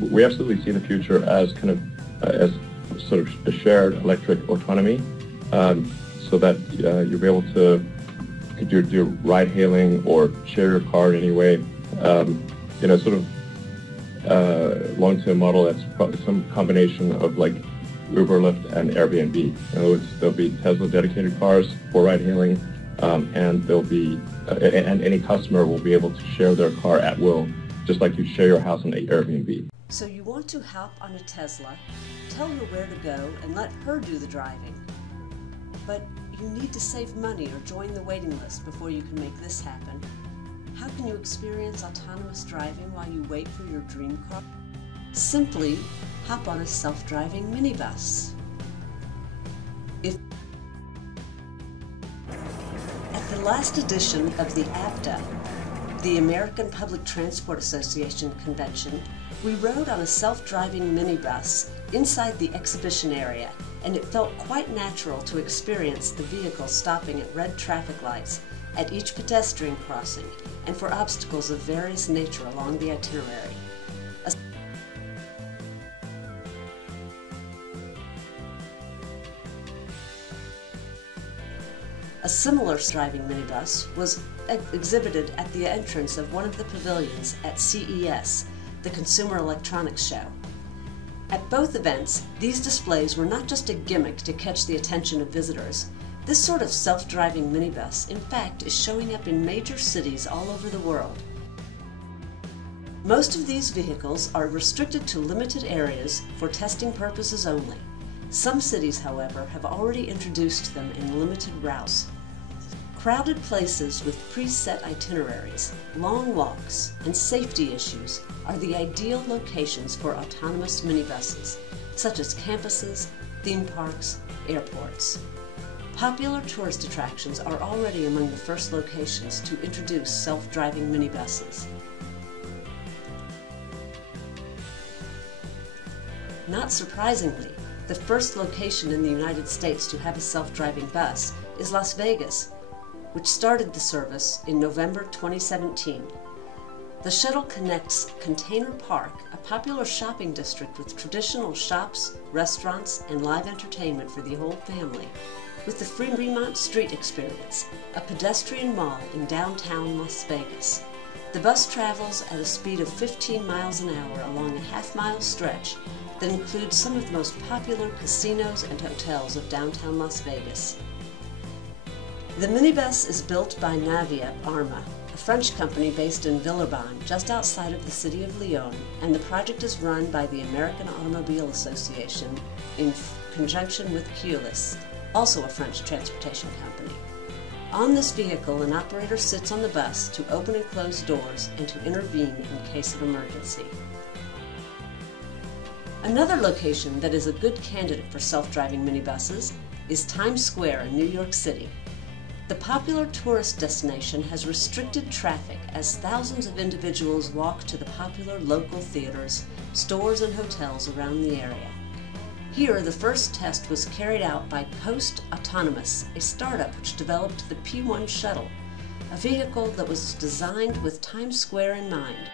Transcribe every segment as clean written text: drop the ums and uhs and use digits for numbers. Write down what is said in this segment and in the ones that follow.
we absolutely see the future as kind of as sort of a shared electric autonomy, so that you'll be able to do ride hailing or share your car in any way, in a sort of long-term model that's probably some combination of like Uber, Lyft, and Airbnb. In other words, there'll be Tesla dedicated cars for ride hailing, and there'll be and any customer will be able to share their car at will, just like you share your house on Airbnb. So you want to hop on a Tesla, tell her where to go, and let her do the driving. But you need to save money or join the waiting list before you can make this happen. How can you experience autonomous driving while you wait for your dream car? Simply hop on a self-driving minibus. At the last edition of the APTA, the American Public Transport Association convention, we rode on a self-driving minibus inside the exhibition area, and it felt quite natural to experience the vehicle stopping at red traffic lights, at each pedestrian crossing, and for obstacles of various nature along the itinerary. A similar driving minibus was exhibited at the entrance of one of the pavilions at CES, the Consumer Electronics Show. At both events, these displays were not just a gimmick to catch the attention of visitors. This sort of self-driving minibus, in fact, is showing up in major cities all over the world. Most of these vehicles are restricted to limited areas for testing purposes only. Some cities, however, have already introduced them in limited routes. Crowded places with preset itineraries, long walks, and safety issues are the ideal locations for autonomous minibuses, such as campuses, theme parks, airports. Popular tourist attractions are already among the first locations to introduce self-driving minibuses. Not surprisingly, the first location in the United States to have a self-driving bus is Las Vegas, which started the service in November 2017. The shuttle connects Container Park, a popular shopping district with traditional shops, restaurants, and live entertainment for the whole family, with the Fremont Street Experience, a pedestrian mall in downtown Las Vegas. The bus travels at a speed of 15 miles an hour along a half-mile stretch that includes some of the most popular casinos and hotels of downtown Las Vegas. The minibus is built by Navia Arma, a French company based in Villeurbanne, just outside of the city of Lyon, and the project is run by the American Automobile Association in conjunction with Keolis, also a French transportation company. On this vehicle, an operator sits on the bus to open and close doors and to intervene in case of emergency. Another location that is a good candidate for self-driving minibuses is Times Square in New York City. The popular tourist destination has restricted traffic as thousands of individuals walk to the popular local theaters, stores, and hotels around the area. Here, the first test was carried out by Post Autonomous, a startup which developed the P1 shuttle, a vehicle that was designed with Times Square in mind.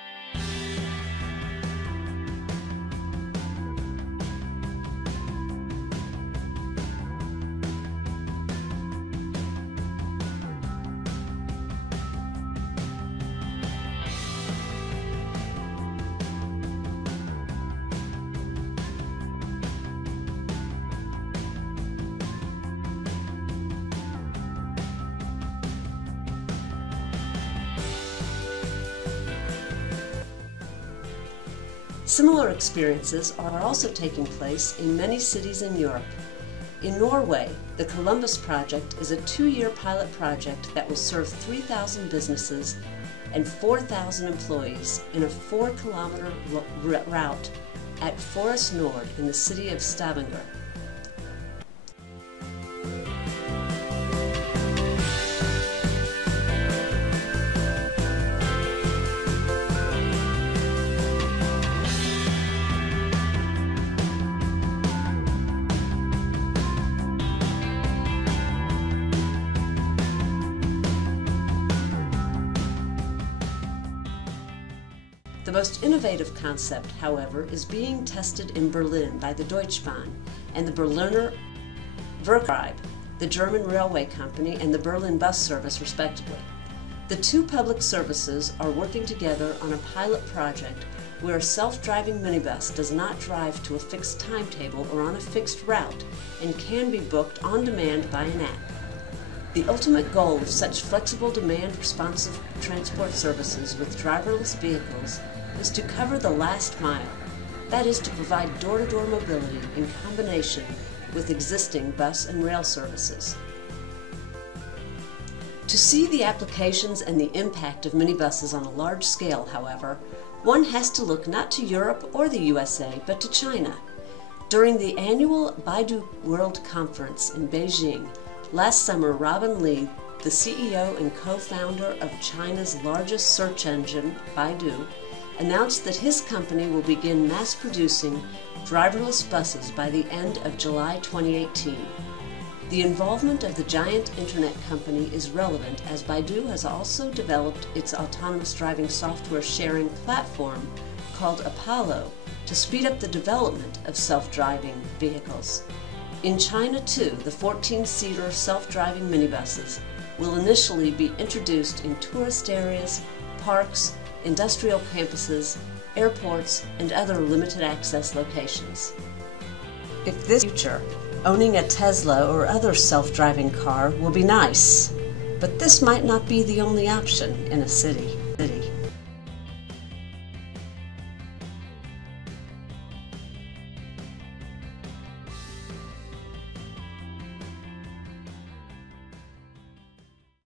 Similar experiences are also taking place in many cities in Europe. In Norway, the Columbus Project is a 2-year pilot project that will serve 3,000 businesses and 4,000 employees in a 4-kilometer route at Forest Nord in the city of Stavanger. The most innovative concept, however, is being tested in Berlin by the Deutsche Bahn and the Berliner Verkehrsbetrieb, the German railway company, and the Berlin bus service, respectively. The two public services are working together on a pilot project where a self-driving minibus does not drive to a fixed timetable or on a fixed route and can be booked on demand by an app. The ultimate goal of such flexible demand-responsive transport services with driverless vehicles is to cover the last mile, that is, to provide door-to-door mobility in combination with existing bus and rail services. To see the applications and the impact of minibuses on a large scale, however, one has to look not to Europe or the USA, but to China. During the annual Baidu World Conference in Beijing, last summer, Robin Li, the CEO and co-founder of China's largest search engine, Baidu, announced that his company will begin mass-producing driverless buses by the end of July 2018. The involvement of the giant internet company is relevant as Baidu has also developed its autonomous driving software sharing platform called Apollo to speed up the development of self-driving vehicles. In China, too, the 14-seater self-driving minibuses will initially be introduced in tourist areas, parks, industrial campuses, airports, and other limited access locations. If this future, owning a Tesla or other self-driving car will be nice, but this might not be the only option in a city.